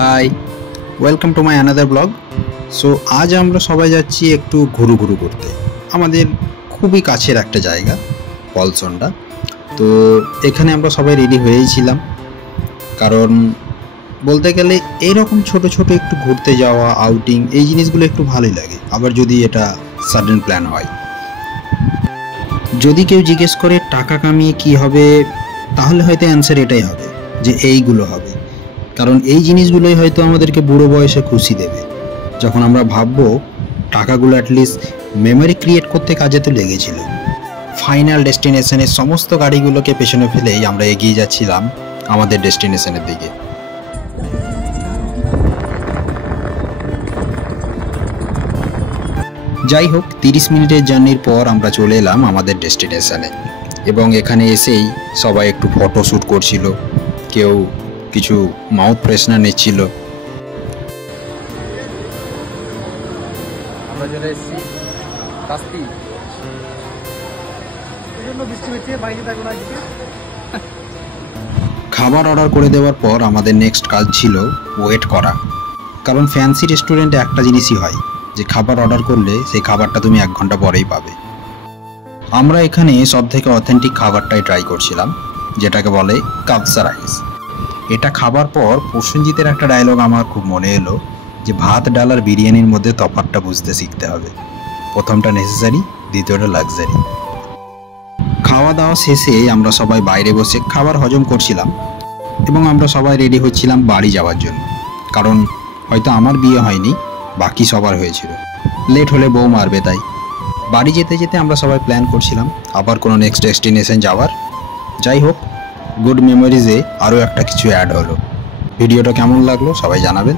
High, welcome to my another blog. So আজ আমরা সবাই যাচ্ছি একটু ঘুরু করতে আমাদের খুবই কাছের একটা জায়গা পলসন্ডা। তো এখানে আমরা সবাই রেডি হয়েইছিলাম, কারণ বলতে গেলে এইরকম ছোট ছোট একটু ঘুরতে যাওয়া, আউটিং, এই জিনিসগুলো একটু ভালোই লাগে। আবার যদি এটা সাডেন প্ল্যান হয়, যদি কেউ জিজ্ঞেস করে টাকা কামিয়ে কি হবে, তাহলে হয়তো অ্যান্সার এটাই হবে যে এইগুলো হবে। কারণ এই জিনিসগুলোই হয়তো আমাদেরকে বুড়ো বয়সে খুশি দেবে, যখন আমরা ভাববো টাকাগুলো অ্যাটলিস্ট মেমোরি ক্রিয়েট করতে কাজে তো লেগেছিল। ফাইনাল ডেস্টিনেশনের সমস্ত গাড়িগুলোকে পেছনে ফেলেই আমরা এগিয়ে যাচ্ছিলাম আমাদের ডেস্টিনেশনের দিকে। যাই হোক, 30 মিনিটের জার্নির পর আমরা চলে এলাম আমাদের ডেস্টিনেশনে, এবং এখানে এসেই সবাই একটু ফটো শ্যুট করছিল, কেউ কিছু মাউথ ফ্রেশনার নিচ্ছিল। খাবার অর্ডার করে দেওয়ার পর আমাদের নেক্সট কাজ ছিল ওয়েট করা, কারণ ফ্যান্সি রেস্টুরেন্টে একটা জিনিসই হয় যে খাবার অর্ডার করলে সেই খাবারটা তুমি 1 ঘন্টা পরেই পাবে। আমরা এখানে সব থেকে অথেন্টিক খাবারটাই ট্রাই করছিলাম, যেটাকে বলে কাবসা রাইস। এটা খাবার পর প্রসেনজিতের একটা ডায়লগ আমার খুব মনে এলো, যে ভাত ডাল আর বিরিয়ানির মধ্যে তফাৎটা বুঝতে শিখতে হবে। প্রথমটা নেসেসারি, দ্বিতীয়টা লাক্সারি। খাওয়া দাওয়া শেষে আমরা সবাই বাইরে বসে খাবার হজম করছিলাম, এবং আমরা সবাই রেডি হচ্ছিলাম বাড়ি যাওয়ার জন্য। কারণ হয়তো আমার বিয়ে হয়নি, বাকি সবার হয়েছিল। লেট হলে বউ মারবে, তাই বাড়ি যেতে যেতে আমরা সবাই প্ল্যান করছিলাম আবার কোনো নেক্সট ডেস্টিনেশন যাওয়ার। যাই হোক, গুড মেমোরিজে আরও একটা কিছু অ্যাড হলো। ভিডিওটা কেমন লাগলো সবাই জানাবেন।